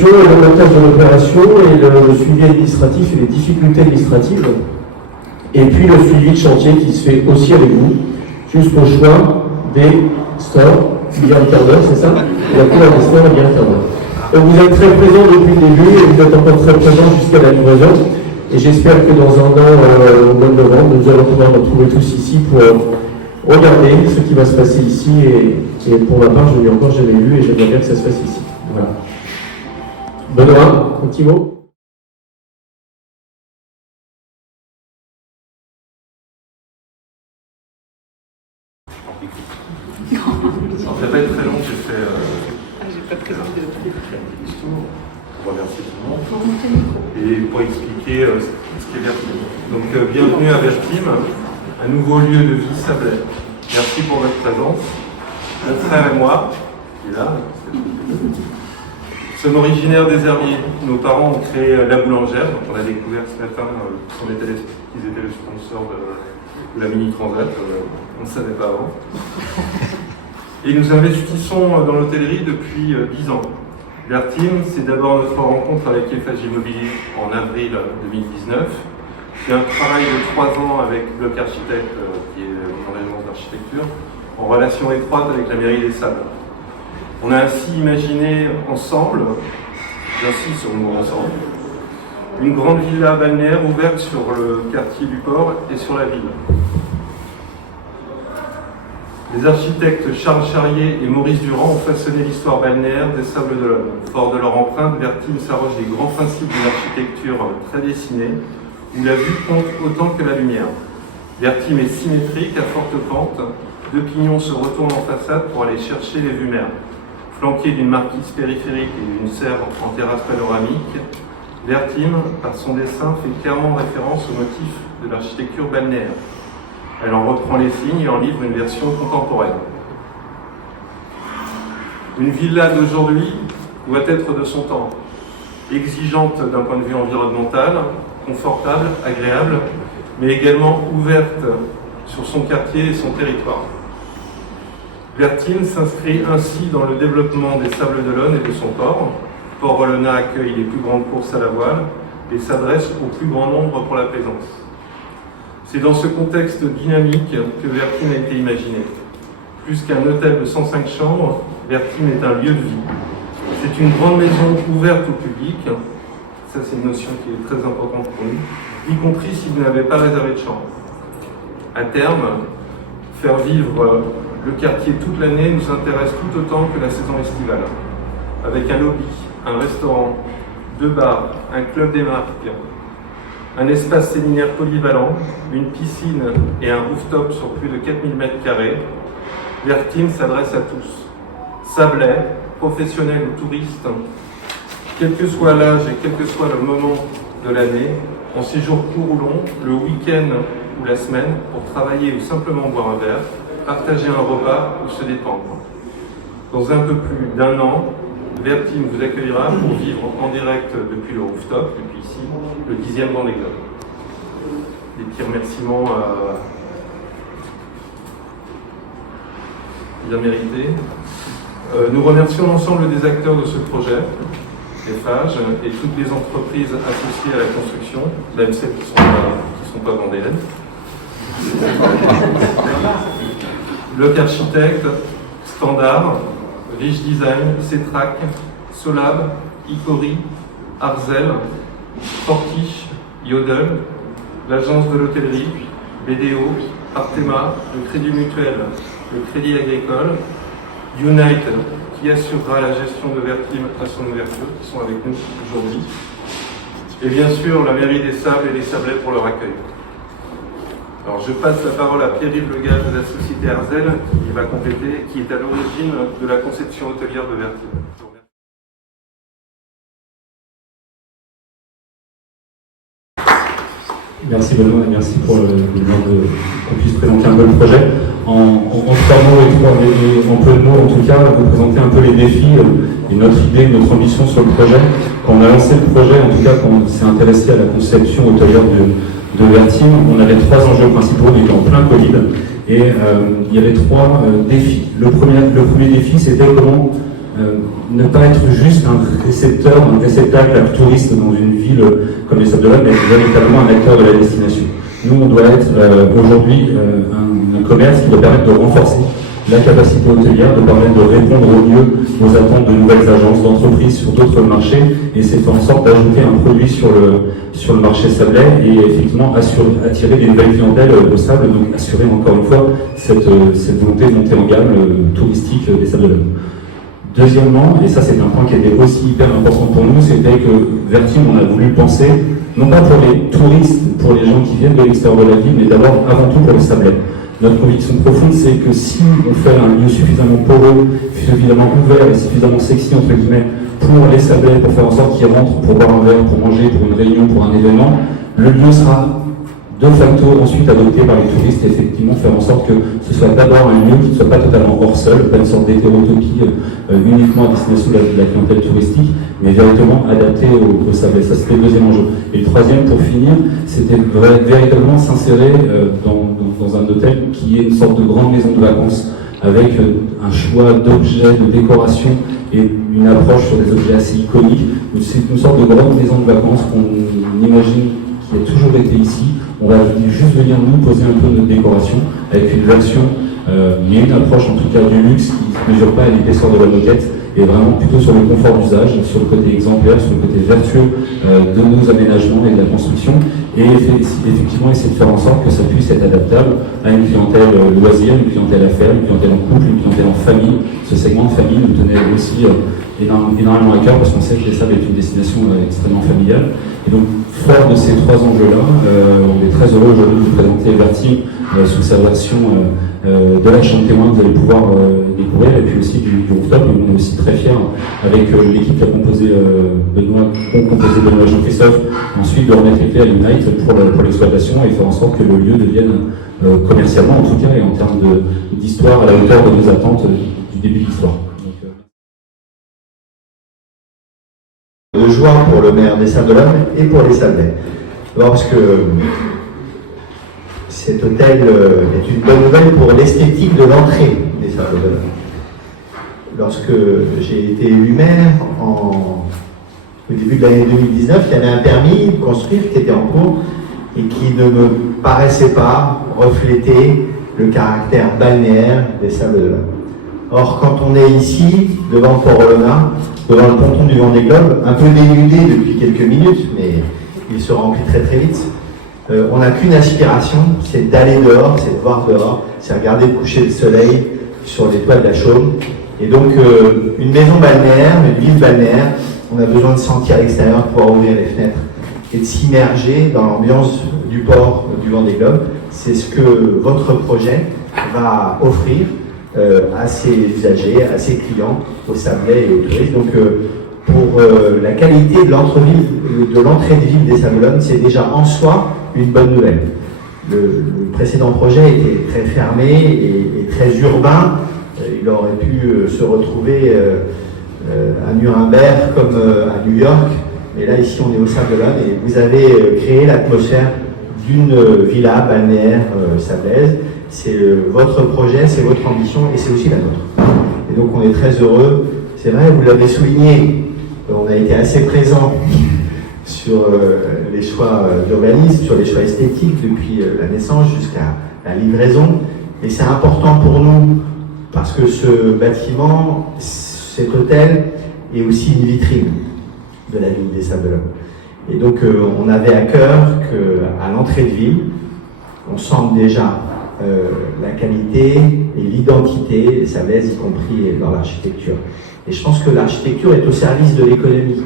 gestion et le montage de l'opération et le suivi administratif et les difficultés administratives. Et puis le suivi de chantier qui se fait aussi avec vous, jusqu'au choix des stores, directeur d'heure, c'est ça? La couleur des stores et directeur d'heure. Donc vous êtes très présent depuis le début et vous êtes encore très présent jusqu'à la livraison. Et j'espère que dans un an, au mois de novembre, nous allons pouvoir nous retrouver tous ici pour regarder ce qui va se passer ici. Et pour ma part, je ne l'ai encore jamais vu et j'aimerais bien que ça se fasse ici. Voilà. Benoît, un petit mot? Ça va pas être très long, j'ai fait. J'ai pas présenté pour remercier tout le monde et pour expliquer ce qu'est Vertim. Donc bienvenue à Vertim, un nouveau lieu de vie Sablais. Merci pour votre présence. Mon frère et moi, qui est là, sommes originaires des Herbiers. Nos parents ont créé la boulangère, dont on a découvert ce matin qu'ils étaient le sponsor de la Mini Transat. On ne le savait pas avant. Et nous investissons dans l'hôtellerie depuis 10 ans. Vertim, c'est d'abord notre rencontre avec Eiffage Immobilier en avril 2019. C'est un travail de 3 ans avec Bloc Architecte, qui est une agence d'architecture, en relation étroite avec la mairie des Sables. On a ainsi imaginé ensemble, j'insiste sur le mot ensemble, une grande villa balnéaire ouverte sur le quartier du port et sur la ville. Les architectes Charles Charrier et Maurice Durand ont façonné l'histoire balnéaire des Sables-d'Olonne. Fort de leur empreinte, Vertim s'arroge des grands principes d'une architecture très dessinée, où la vue compte autant que la lumière. Vertim est symétrique, à forte pente, 2 pignons se retournent en façade pour aller chercher les vues mer. Flanqué d'une marquise périphérique et d'une serre en terrasse panoramique, Vertim, par son dessin, fait clairement référence au motif de l'architecture balnéaire. Elle en reprend les signes et en livre une version contemporaine. Une villa d'aujourd'hui doit être de son temps, exigeante d'un point de vue environnemental, confortable, agréable, mais également ouverte sur son quartier et son territoire. Vertim s'inscrit ainsi dans le développement des Sables-d'Olonne et de son port. Port-Olona accueille les plus grandes courses à la voile et s'adresse au plus grand nombre pour la plaisance. C'est dans ce contexte dynamique que Vertim a été imaginé. Plus qu'un hôtel de 105 chambres, Vertim est un lieu de vie. C'est une grande maison ouverte au public, ça c'est une notion qui est très importante pour nous, y compris si vous n'avez pas réservé de chambre. À terme, faire vivre le quartier toute l'année nous intéresse tout autant que la saison estivale. Avec un lobby, un restaurant, 2 bars, un club des marques, un espace séminaire polyvalent, une piscine et un rooftop sur plus de 4000 m², Vertim s'adresse à tous. Sablais, professionnels ou touristes, quel que soit l'âge et quel que soit le moment de l'année, en séjour court ou long, le week-end ou la semaine, pour travailler ou simplement boire un verre, partager un repas ou se détendre. Dans un peu plus d'1 an, Vertim vous accueillera pour vivre en direct depuis le rooftop, depuis ici, le 10e Vendée Globe. Des petits remerciements bien mérités. Nous remercions l'ensemble des acteurs de ce projet, Eiffage et toutes les entreprises associées à la construction, même celles qui ne sont pas vendéennes. Bloc Architecte, Standard, Rich Design, Cetrac, Solab, Icori, Arzel, Fortiche, Yodel, l'Agence de l'Hôtellerie, BDO, Artema, le Crédit Mutuel, le Crédit Agricole, Unite, qui assurera la gestion de Vertim à son ouverture, qui sont avec nous aujourd'hui, et bien sûr la mairie des Sables et les Sablais pour leur accueil. Alors je passe la parole à Pierre-Yves Legage de la société Arzel, qui va compléter, qui est à l'origine de la conception hôtelière de Vertim. Merci Benoît et merci pour qu'on puisse présenter un peu le projet. En 3 mots et en peu de mots en tout cas, vous présenter un peu les défis et notre idée, notre ambition sur le projet. Quand on a lancé le projet, en tout cas quand on s'est intéressé à la conception hôtelière de Vertim, on avait 3 enjeux principaux, on était en plein Covid et il y avait 3 défis. Le premier défi c'était comment ne pas être juste un réceptacle à touristes dans une ville comme les Sables d'Olonne, mais être véritablement un acteur de la destination. Nous, on doit être aujourd'hui un commerce qui doit permettre de renforcer la capacité hôtelière, de permettre de répondre au mieux aux attentes de nouvelles agences, d'entreprises sur d'autres marchés, et c'est faire en sorte d'ajouter un produit sur le marché sablais et effectivement attirer des nouvelles clientèles au sable, donc assurer encore une fois cette volonté de monter en gamme touristique des Sables d'Olonne. Deuxièmement, et ça c'est un point qui était aussi hyper important pour nous, c'était que Vertim, on a voulu penser, non pas pour les touristes, pour les gens qui viennent de l'extérieur de la ville, mais d'abord avant tout pour les Sablais. Notre conviction profonde, c'est que si on fait un lieu suffisamment poreux, suffisamment ouvert et suffisamment sexy, entre guillemets, pour les Sablais, pour faire en sorte qu'ils rentrent pour boire un verre, pour manger, pour une réunion, pour un événement, le lieu sera de facto ensuite adopté par les touristes et effectivement faire en sorte que ce soit d'abord un lieu qui ne soit pas totalement hors sol, pas une sorte d'hétérotopie uniquement à destination de la clientèle touristique, mais véritablement adapté au Sablais. Ça c'était le deuxième enjeu. Et le troisième, pour finir, c'était véritablement s'insérer dans un hôtel qui est une sorte de grande maison de vacances avec un choix d'objets, de décoration et une approche sur des objets assez iconiques. C'est une sorte de grande maison de vacances qu'on imagine qui a toujours été ici. On va juste venir nous poser un peu notre décoration avec une version, mais une approche en tout cas du luxe qui ne mesure pas à l'épaisseur de la moquette et vraiment plutôt sur le confort d'usage, sur le côté exemplaire, sur le côté vertueux de nos aménagements et de la construction, et effectivement essayer de faire en sorte que ça puisse être adaptable à une clientèle loisir, une clientèle affaires, une clientèle en couple, une clientèle en famille. Ce segment de famille nous tenait aussi énormément à cœur parce qu'on sait que les Sables est une destination extrêmement familiale. Et donc, fort de ces trois enjeux-là, on est très heureux aujourd'hui de vous présenter Vertim sous sa version de la chambre témoin que vous allez pouvoir découvrir, et puis aussi du rooftop. Et on est aussi très fiers avec l'équipe qui a composé Benoît Jean-Christophe, ensuite de remettre les clés à Unite pour l'exploitation et faire en sorte que le lieu devienne commercialement, en tout cas, et en termes d'histoire, à la hauteur de nos attentes du début de l'histoire. De joie pour le maire des Sables d'Olonne et pour les Sablais. Lorsque cet hôtel est une bonne nouvelle pour l'esthétique de l'entrée des Sables d'Olonne. Lorsque j'ai été élu maire au début de l'année 2019, il y avait un permis de construire qui était en cours et qui ne me paraissait pas refléter le caractère balnéaire des Sables d'Olonne. Or, quand on est ici, devant le Port Olona, devant le ponton du Vendée Globe, un peu dénudé depuis quelques minutes, mais il se remplit très très vite, on n'a qu'une aspiration, c'est d'aller dehors, c'est de voir dehors, c'est regarder le coucher de soleil sur les toits de la Chaume. Et donc, une maison balnéaire, une ville balnéaire, on a besoin de sentir à l'extérieur pour pouvoir ouvrir les fenêtres et de s'immerger dans l'ambiance du port du Vendée Globe. C'est ce que votre projet va offrir à ses usagers, à ses clients, aux Sablais et aux touristes. Donc pour la qualité de l'entrée de ville des Sables d'Olonne, c'est déjà en soi une bonne nouvelle. Le précédent projet était très fermé et très urbain. Il aurait pu se retrouver à Nuremberg comme à New York. Mais là, ici, on est aux Sables d'Olonne et vous avez créé l'atmosphère d'une villa balnéaire sablaise. C'est votre projet, c'est votre ambition et c'est aussi la nôtre. Et donc on est très heureux. C'est vrai, vous l'avez souligné, on a été assez présent sur les choix d'urbanisme, sur les choix esthétiques depuis la naissance jusqu'à la livraison. Et c'est important pour nous parce que ce bâtiment, cet hôtel, est aussi une vitrine de la ville des Sables d'Olonne. Et donc on avait à cœur qu'à l'entrée de ville, on sente déjà la qualité et l'identité des Sablaises, y compris dans l'architecture. Et je pense que l'architecture est au service de l'économie.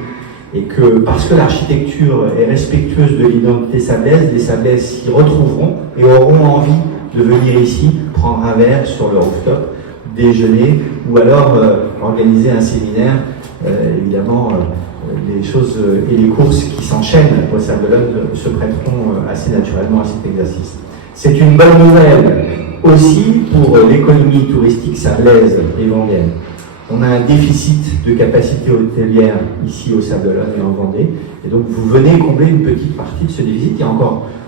Et que parce que l'architecture est respectueuse de l'identité sablaise, les Sablaises s'y retrouveront et auront envie de venir ici prendre un verre sur le rooftop, déjeuner ou alors organiser un séminaire. Évidemment, les choses et les courses qui s'enchaînent au Sables d'Olonne se prêteront assez naturellement à cet exercice. C'est une bonne nouvelle aussi pour l'économie touristique sablaise et vendéenne. On a un déficit de capacité hôtelière ici au Sables d'Olonne et en Vendée, et donc vous venez combler une petite partie de ce déficit.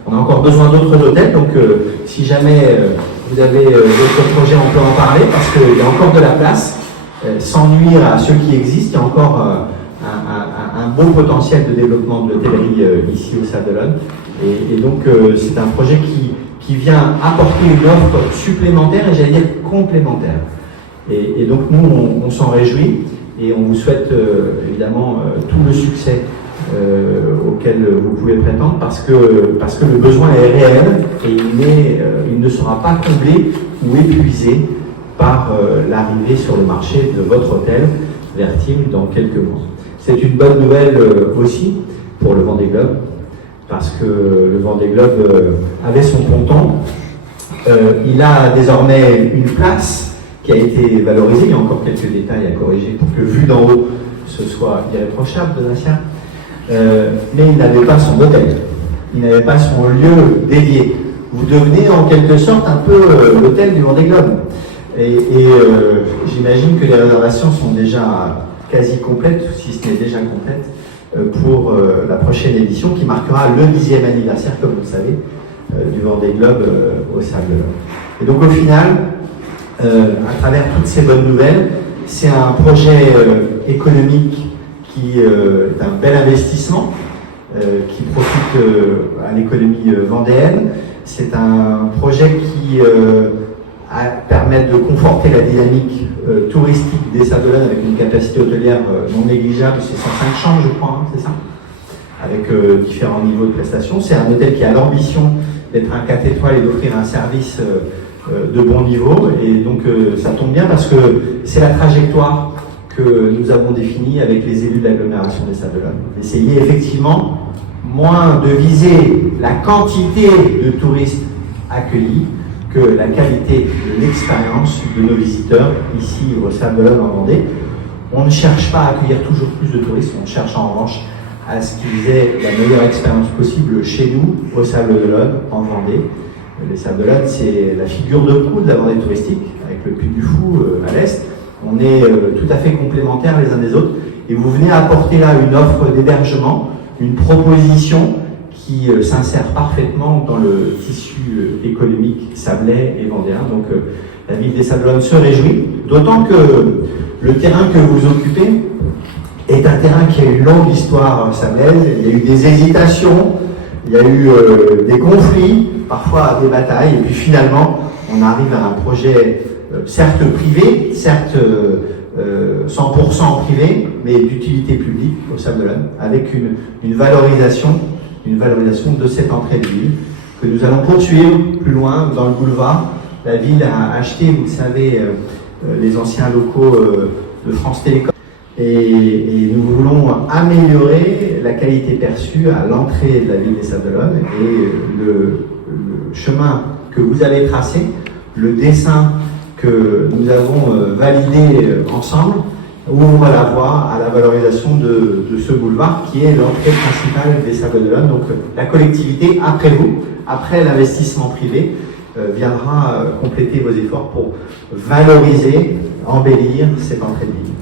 On a encore besoin d'autres hôtels, donc si jamais vous avez d'autres projets, on peut en parler parce qu'il y a encore de la place. sans nuire à ceux qui existent. Il y a encore un beau potentiel de développement de l'hôtellerie ici au Sable d'Olonne. Et donc c'est un projet qui vient apporter une offre supplémentaire et j'allais dire complémentaire. Et donc nous, on s'en réjouit et on vous souhaite évidemment tout le succès auquel vous pouvez prétendre parce que le besoin est réel et il ne sera pas comblé ou épuisé par l'arrivée sur le marché de votre hôtel Vertim dans quelques mois. C'est une bonne nouvelle aussi pour le Vendée Globe parce que le Vendée Globe avait son ponton. Il a désormais une place qui a été valorisée. Il y a encore quelques détails à corriger pour que, vu d'en haut, ce soit irréprochable, Donatien. Mais il n'avait pas son hôtel. Il n'avait pas son lieu dédié. Vous devenez en quelque sorte un peu l'hôtel du Vendée Globe. Et j'imagine que les réservations sont déjà quasi complètes, si ce n'est déjà complète, pour la prochaine édition qui marquera le 10e anniversaire, comme vous le savez, du Vendée Globe au Sable d'Olonne. Et donc au final, à travers toutes ces bonnes nouvelles, c'est un projet économique qui est un bel investissement, qui profite à l'économie vendéenne. C'est un projet qui permet de conforter la dynamique touristique des Sables d'Olonne avec une capacité hôtelière non négligeable, c'est 105 chambres je crois, hein, c'est ça, avec différents niveaux de prestations. C'est un hôtel qui a l'ambition d'être un 4 étoiles et d'offrir un service de bon niveau, et donc ça tombe bien parce que c'est la trajectoire que nous avons définie avec les élus de l'agglomération des Sables d'Olonne. Essayer effectivement moins de viser la quantité de touristes accueillis que la qualité de l'expérience de nos visiteurs ici au Sable d'Olonne en Vendée. On ne cherche pas à accueillir toujours plus de touristes, on cherche en revanche à ce qu'ils aient la meilleure expérience possible chez nous, au Sable d'Olonne, en Vendée. Les Sables d'Olonne, c'est la figure de proue de la Vendée touristique, avec le Puy du Fou à l'est. On est tout à fait complémentaires les uns des autres, et vous venez apporter là une offre d'hébergement, une proposition qui s'insère parfaitement dans le tissu économique sablais et vendéen. Donc la ville des Sables d'Olonne se réjouit, d'autant que le terrain que vous occupez est un terrain qui a une longue histoire sablaise. Il y a eu des hésitations, il y a eu des conflits, parfois des batailles, et puis finalement on arrive à un projet certes privé, certes 100% privé, mais d'utilité publique au Sable d'Olonne, avec une valorisation de cette entrée de ville que nous allons poursuivre plus loin dans le boulevard. La ville a acheté, vous le savez, les anciens locaux de France Télécom, et nous voulons améliorer la qualité perçue à l'entrée de la ville des Sables d'Olonne, et le chemin que vous avez tracé, le dessin que nous avons validé ensemble, ouvre la voie à la valorisation de ce boulevard qui est l'entrée principale des Sables d'Olonne. Donc la collectivité, après vous, après l'investissement privé, viendra compléter vos efforts pour valoriser, embellir cette entrée de ville.